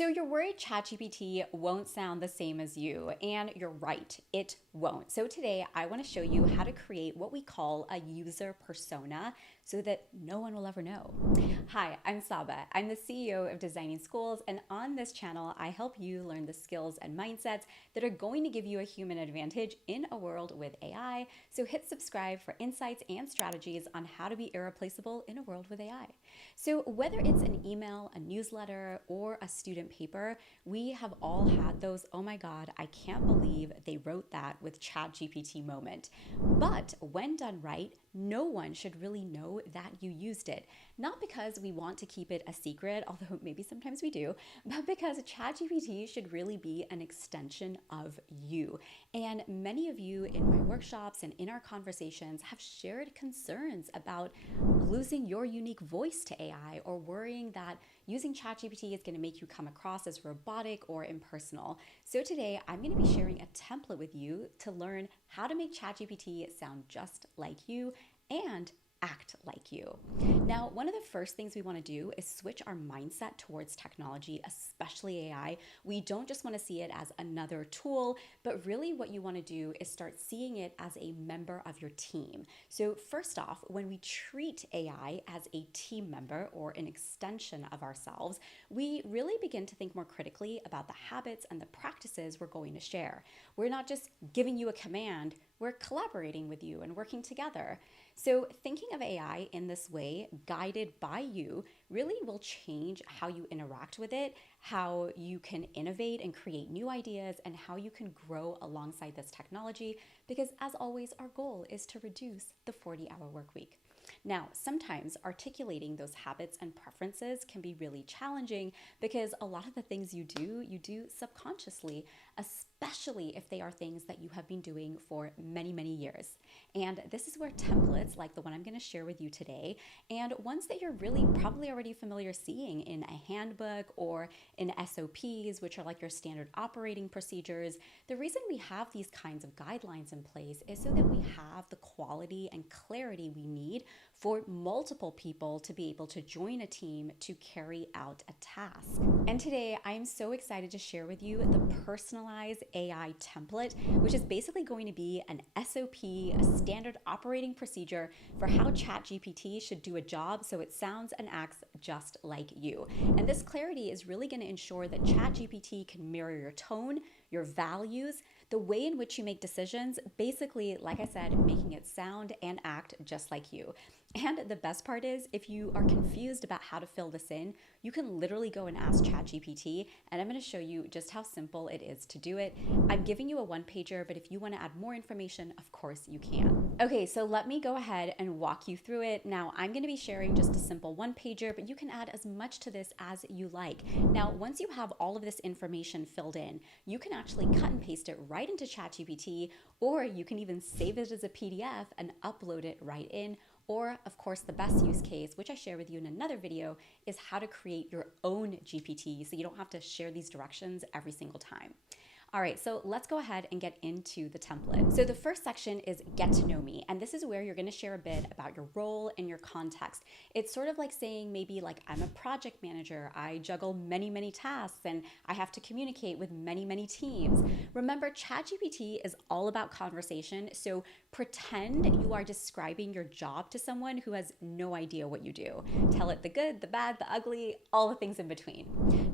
So you're worried ChatGPT won't sound the same as you, and you're right, it won't. So today I want to show you how to create what we call a user persona so that no one will ever know. Hi, I'm Saba. I'm the CEO of Designing Schools, and on this channel I help you learn the skills and mindsets that are going to give you a human advantage in a world with AI. So hit subscribe for insights and strategies on how to be irreplaceable in a world with AI. So whether it's an email, a newsletter, or a student paper, we have all had those, oh my God, I can't believe they wrote that with ChatGPT moment. But when done right, no one should really know that you used it. Not because we want to keep it a secret, although maybe sometimes we do, but because ChatGPT should really be an extension of you. And many of you in my workshops and in our conversations have shared concerns about losing your unique voice to AI or worrying that using ChatGPT is going to make you come across as robotic or impersonal. So today I'm going to be sharing a template with you to learn how to make ChatGPT sound just like you and act like you. Now, one of the first things we want to do is switch our mindset towards technology, especially AI. We don't just want to see it as another tool, but really what you want to do is start seeing it as a member of your team. So first off, when we treat AI as a team member or an extension of ourselves, we really begin to think more critically about the habits and the practices we're going to share. We're not just giving you a command, we're collaborating with you and working together. So thinking of AI in this way, guided by you, really will change how you interact with it, how you can innovate and create new ideas, and how you can grow alongside this technology, because as always, our goal is to reduce the 40-hour work week. Now, sometimes articulating those habits and preferences can be really challenging because a lot of the things you do subconsciously, especially if they are things that you have been doing for many, many years. And this is where templates like the one I'm going to share with you today, and ones that you're really probably already familiar seeing in a handbook or in SOPs, which are like your standard operating procedures. The reason we have these kinds of guidelines in place is so that we have the quality and clarity we need for multiple people to be able to join a team to carry out a task. And today I am so excited to share with you the personalized AI template, which is basically going to be an SOP, a standard operating procedure for how ChatGPT should do a job so it sounds and acts just like you. And this clarity is really going to ensure that ChatGPT can mirror your tone, your values, the way in which you make decisions, basically, like I said, making it sound and act just like you. And the best part is, if you are confused about how to fill this in, you can literally go and ask ChatGPT, and I'm going to show you just how simple it is to do it. I'm giving you a one-pager, but if you want to add more information, of course you can. Okay, so let me go ahead and walk you through it. Now, I'm going to be sharing just a simple one-pager, but you can add as much to this as you like. Now, once you have all of this information filled in, you can actually cut and paste it right into ChatGPT, or you can even save it as a PDF and upload it right in. Or, of course, the best use case, which I share with you in another video, is how to create your own GPT so you don't have to share these directions every single time. All right, so let's go ahead and get into the template. So the first section is get to know me, and this is where you're gonna share a bit about your role and your context. It's sort of like saying maybe like I'm a project manager, I juggle many, many tasks, and I have to communicate with many, many teams. Remember, ChatGPT is all about conversation, so pretend you are describing your job to someone who has no idea what you do. Tell it the good, the bad, the ugly, all the things in between.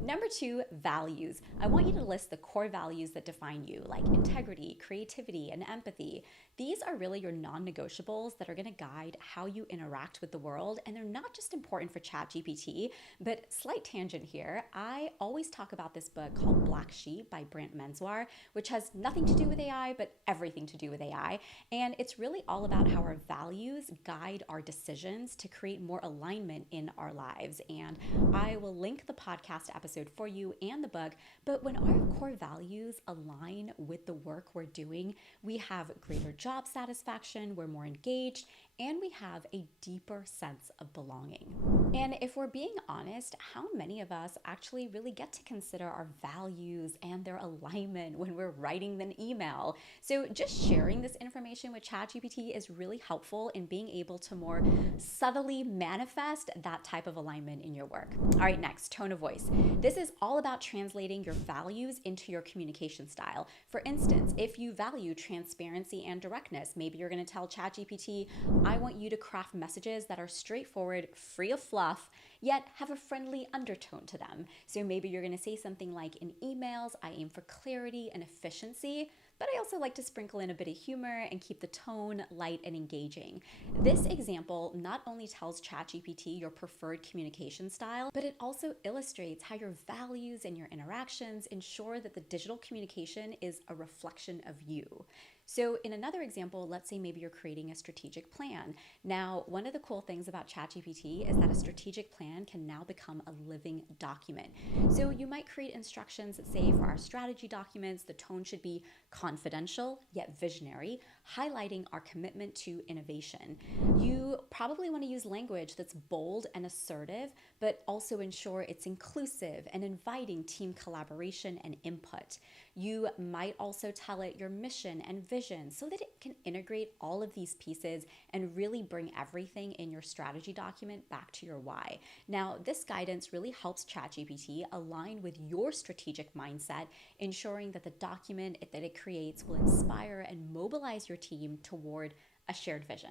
Number 2, values. I want you to list the core values that define you, like integrity, creativity, and empathy. These are really your non-negotiables that are going to guide how you interact with the world, and they're not just important for ChatGPT, but slight tangent here. I always talk about this book called Black Sheep by Brant Menswar, which has nothing to do with AI, but everything to do with AI. And it's really all about how our values guide our decisions to create more alignment in our lives. And I will link the podcast episode for you and the book, but when our core values values align with the work we're doing, we have greater job satisfaction, we're more engaged, and we have a deeper sense of belonging. And if we're being honest, how many of us actually really get to consider our values and their alignment when we're writing an email? So just sharing this information with ChatGPT is really helpful in being able to more subtly manifest that type of alignment in your work. All right, next, tone of voice. This is all about translating your values into your communication style. For instance, if you value transparency and directness, maybe you're going to tell ChatGPT, I want you to craft messages that are straightforward, free of fluff, yet have a friendly undertone to them. So maybe you're going to say something like, in emails, I aim for clarity and efficiency, but I also like to sprinkle in a bit of humor and keep the tone light and engaging. This example not only tells ChatGPT your preferred communication style, but it also illustrates how your values and your interactions ensure that the digital communication is a reflection of you. So in another example, let's say maybe you're creating a strategic plan. Now, one of the cool things about ChatGPT is that a strategic plan can now become a living document. So you might create instructions that say, for our strategy documents, the tone should be confidential yet visionary, highlighting our commitment to innovation. You probably want to use language that's bold and assertive, but also ensure it's inclusive and inviting team collaboration and input. You might also tell it your mission and vision so that it can integrate all of these pieces and really bring everything in your strategy document back to your why. Now, this guidance really helps ChatGPT align with your strategic mindset, ensuring that the document that it creates will inspire and mobilize your team toward a shared vision.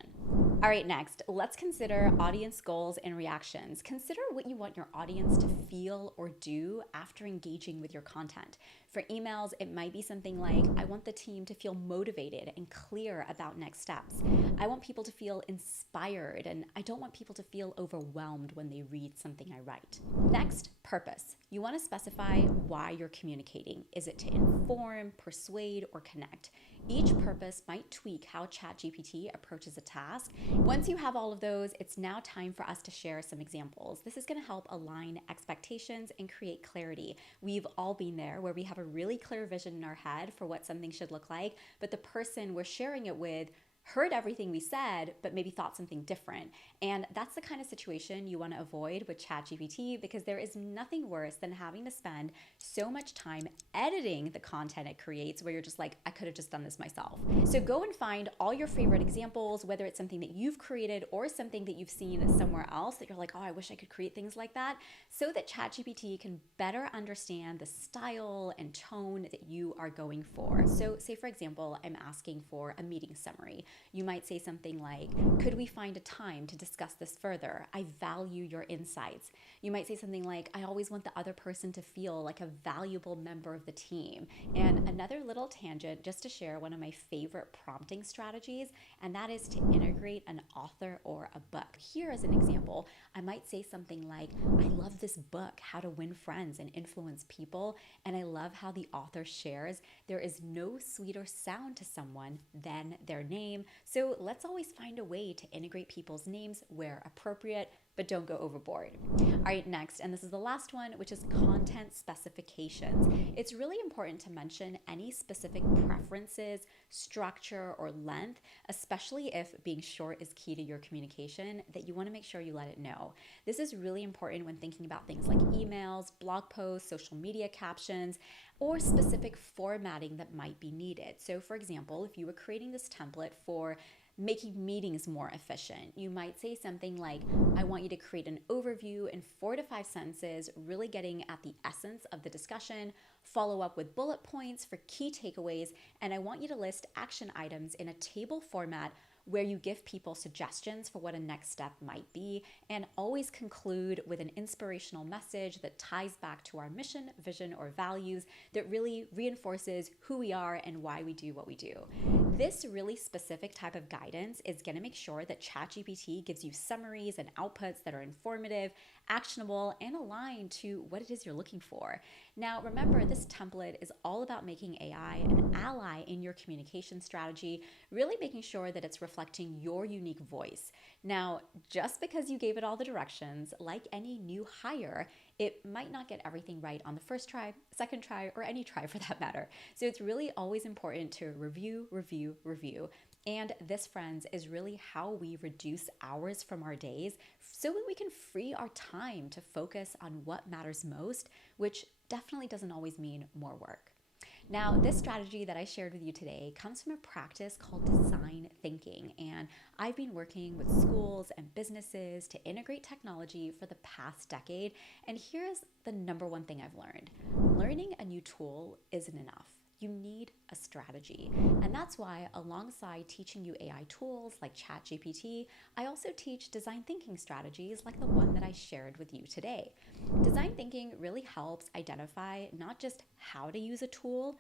All right, next, let's consider audience goals and reactions. Consider what you want your audience to feel or do after engaging with your content. For emails, it might be something like, I want the team to feel motivated and clear about next steps. I want people to feel inspired, and I don't want people to feel overwhelmed when they read something I write. Next, purpose. You want to specify why you're communicating. Is it to inform, persuade, or connect? Each purpose might tweak how ChatGPT approaches a task. Once you have all of those, it's now time for us to share some examples. This is going to help align expectations and create clarity. We've all been there where we have a really clear vision in our head for what something should look like, but the person we're sharing it with heard everything we said, but maybe thought something different. And that's the kind of situation you want to avoid with ChatGPT, because there is nothing worse than having to spend so much time editing the content it creates where you're just like, I could have just done this myself. So go and find all your favorite examples, whether it's something that you've created or something that you've seen somewhere else that you're like, oh, I wish I could create things like that, so that ChatGPT can better understand the style and tone that you are going for. So say, for example, I'm asking for a meeting summary. You might say something like, could we find a time to discuss this further? I value your insights. You might say something like, I always want the other person to feel like a valuable member of the team. And another little tangent, just to share one of my favorite prompting strategies, and that is to integrate an author or a book. Here as an example, I might say something like, I love this book, How to Win Friends and Influence People, and I love how the author shares, there is no sweeter sound to someone than their name. So let's always find a way to integrate people's names where appropriate, but don't go overboard. All right, next, and this is the last one, which is content specifications. It's really important to mention any specific preferences, structure, or length, especially if being short is key to your communication, that you want to make sure you let it know. This is really important when thinking about things like emails, blog posts, social media captions, or specific formatting that might be needed. So for example, if you were creating this template for making meetings more efficient, you might say something like, I want you to create an overview in 4 to 5 sentences, really getting at the essence of the discussion, follow up with bullet points for key takeaways, and I want you to list action items in a table format where you give people suggestions for what a next step might be, and always conclude with an inspirational message that ties back to our mission, vision, or values that really reinforces who we are and why we do what we do. This really specific type of guidance is going to make sure that ChatGPT gives you summaries and outputs that are informative, actionable, and aligned to what it is you're looking for. Now, remember, this template is all about making AI an ally in your communication strategy, really making sure that it's reflecting your unique voice. Now, just because you gave it all the directions, like any new hire, it might not get everything right on the first try, second try, or any try for that matter. So it's really always important to review, review, review. And this, friends, is really how we reduce hours from our days so that we can free our time to focus on what matters most, which definitely doesn't always mean more work. Now, this strategy that I shared with you today comes from a practice called design thinking, and I've been working with schools and businesses to integrate technology for the past decade, and here's the number one thing I've learned. Learning a new tool isn't enough. You need a strategy. And that's why, alongside teaching you AI tools like ChatGPT, I also teach design thinking strategies like the one that I shared with you today. Design thinking really helps identify not just how to use a tool,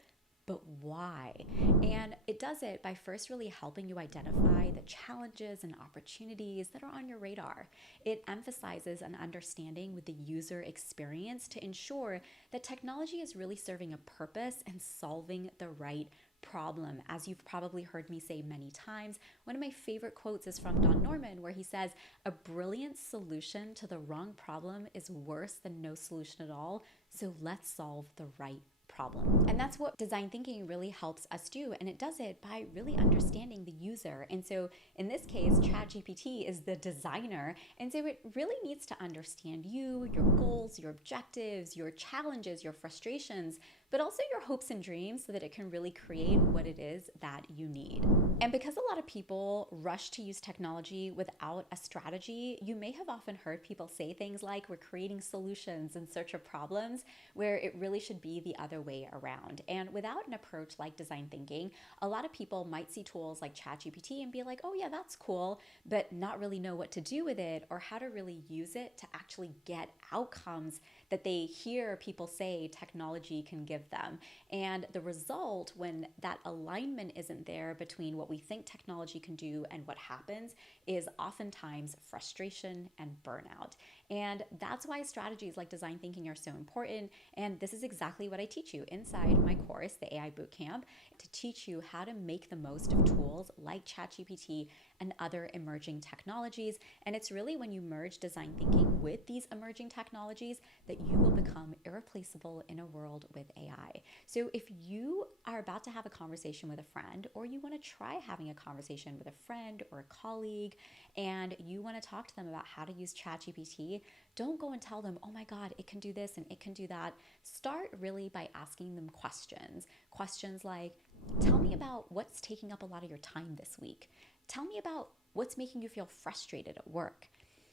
but why? And it does it by first really helping you identify the challenges and opportunities that are on your radar. It emphasizes an understanding with the user experience to ensure that technology is really serving a purpose and solving the right problem. As you've probably heard me say many times, one of my favorite quotes is from Don Norman, where he says, "A brilliant solution to the wrong problem is worse than no solution at all, so let's solve the right problem." And that's what design thinking really helps us do. And it does it by really understanding the user. And so in this case, ChatGPT is the designer. And so it really needs to understand you, your goals, your objectives, your challenges, your frustrations, but also your hopes and dreams so that it can really create what it is that you need. And because a lot of people rush to use technology without a strategy, you may have often heard people say things like, we're creating solutions in search of problems, where it really should be the other way around. And without an approach like design thinking, a lot of people might see tools like ChatGPT and be like, oh yeah, that's cool, but not really know what to do with it or how to really use it to actually get outcomes that they hear people say technology can give them. And the result, when that alignment isn't there between what we think technology can do and what happens, is oftentimes frustration and burnout. And that's why strategies like design thinking are so important. And this is exactly what I teach you inside my course, the AI Bootcamp, to teach you how to make the most of tools like ChatGPT and other emerging technologies. And it's really when you merge design thinking with these emerging technologies that you will become irreplaceable in a world with AI. So if you are about to have a conversation with a friend, or you want to try having a conversation with a friend or a colleague, and you want to talk to them about how to use ChatGPT, don't go and tell them, oh my God, it can do this and it can do that. Start really by asking them questions. Questions like, tell me about what's taking up a lot of your time this week. Tell me about what's making you feel frustrated at work.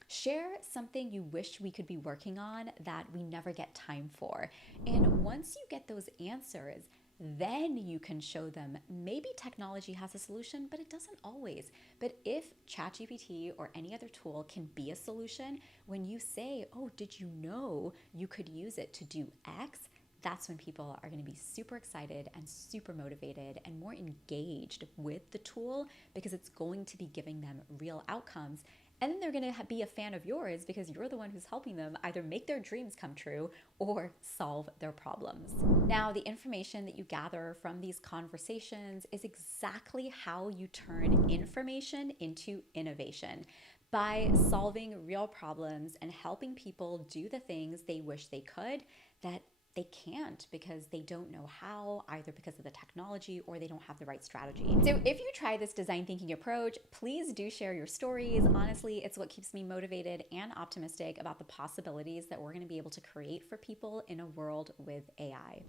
Share something you wish we could be working on that we never get time for. And once you get those answers, then you can show them maybe technology has a solution, but it doesn't always. But if ChatGPT or any other tool can be a solution, when you say, oh, did you know you could use it to do X? That's when people are going to be super excited and super motivated and more engaged with the tool, because it's going to be giving them real outcomes. And then they're going to be a fan of yours because you're the one who's helping them either make their dreams come true or solve their problems. Now, the information that you gather from these conversations is exactly how you turn information into innovation. By solving real problems and helping people do the things they wish they could, that they can't because they don't know how, either because of the technology or they don't have the right strategy. So if you try this design thinking approach, please do share your stories. Honestly, it's what keeps me motivated and optimistic about the possibilities that we're going to be able to create for people in a world with AI.